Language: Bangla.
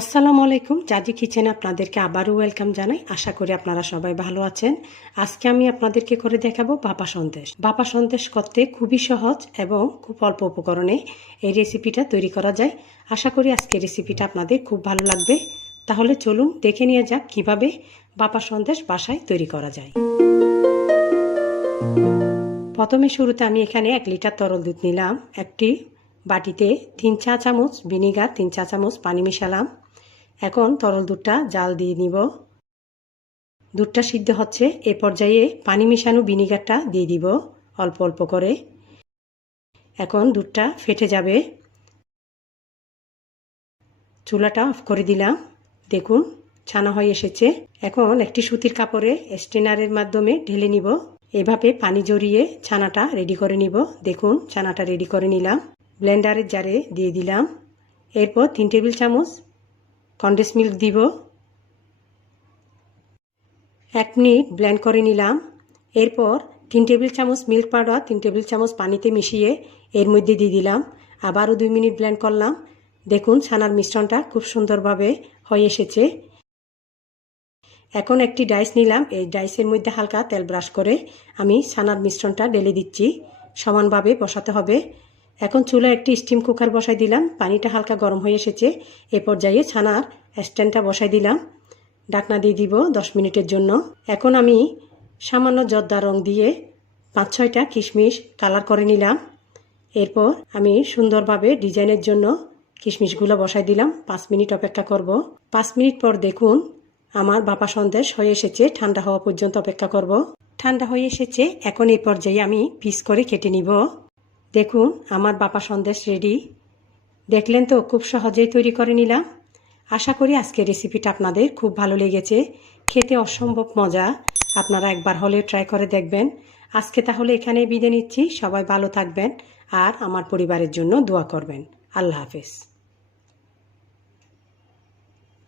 আসসালামু আলাইকুম। জাজি কিচেনে আপনাদেরকে আবারও ওয়েলকাম জানাই। আশা করি আপনারা সবাই ভালো আছেন। আজকে আমি আপনাদেরকে করে দেখাবো ভাপা সন্দেশ। ভাপা সন্দেশ করতে খুবই সহজ এবং খুব অল্প উপকরণে এই রেসিপিটা তৈরি করা যায়। আশা করি আজকের রেসিপিটা আপনাদের খুব ভালো লাগবে। তাহলে চলুন দেখে নিয়ে যাক কিভাবে ভাপা সন্দেশ বাসায় তৈরি করা যায়। প্রথমে শুরুতে আমি এখানে 1 লিটার তরল দুধ নিলাম। একটি বাটিতে 3 চা চামচ ভিনিগার, 3 চা চামচ পানি মিশালাম। এখন তরল দুধটা জাল দিয়ে নিব। দুধটা সিদ্ধ হচ্ছে, এ পর্যায়ে পানি মিশানো ভিনিগারটা দিয়ে দিব অল্প অল্প করে। এখন দুধটা ফেটে যাবে। চুলাটা অফ করে দিলাম। দেখুন ছানা হয়ে এসেছে। এখন একটি সুতির কাপড়ে স্ট্রেনারের মাধ্যমে ঢেলে নিব। এভাবে পানি জড়িয়ে ছানাটা রেডি করে নিব। দেখুন ছানাটা রেডি করে নিলাম। ব্লেন্ডারের জারে দিয়ে দিলাম। এরপর 3 টেবিল চামচ কনডেন্স মিল্ক দিব। 1 মিনিট ব্লেন্ড করে নিলাম। এরপর 3 টেবিল চামচ মিল্ক পাউডার 3 টেবিল চামচ পানিতে মিশিয়ে এর মধ্যে দিয়ে দিলাম। আবারও 2 মিনিট ব্লেন্ড করলাম। দেখুন ছানার মিশ্রণটা খুব সুন্দরভাবে হয়ে এসেছে। এখন একটি ডাইস নিলাম। এই ডাইসের মধ্যে হালকা তেল ব্রাশ করে আমি ছানার মিশ্রণটা ঢেলে দিচ্ছি। সমানভাবে বসাতে হবে। এখন চুলায় একটি স্টিম কুকার বসাই দিলাম। পানিটা হালকা গরম হয়ে এসেছে। এ পর্যায়ে ছানার স্ট্যান্ডটা বসাই দিলাম। ঢাকনা দিয়ে দিব 10 মিনিটের জন্য। এখন আমি সামান্য জর্দা রং দিয়ে 5-6টা কিশমিশ কালার করে নিলাম। এরপর আমি সুন্দরভাবে ডিজাইনের জন্য কিশমিশগুলো বসাই দিলাম। 5 মিনিট অপেক্ষা করব। 5 মিনিট পর দেখুন আমার ভাপা সন্দেশ হয়ে এসেছে। ঠান্ডা হওয়া পর্যন্ত অপেক্ষা করব। ঠান্ডা হয়ে এসেছে। এখন এই পর্যায়ে আমি পিস করে কেটে নিব। দেখুন আমার ভাপা সন্দেশ রেডি। দেখলেন তো, খুব সহজেই তৈরি করে নিলাম। আশা করি আজকের রেসিপিটা আপনাদের খুব ভালো লেগেছে। খেতে অসম্ভব মজা। আপনারা একবার হলেও ট্রাই করে দেখবেন। আজকে তাহলে এখানেই বিদায় নিচ্ছি। সবাই ভালো থাকবেন আর আমার পরিবারের জন্য দোয়া করবেন। আল্লাহ হাফেজ।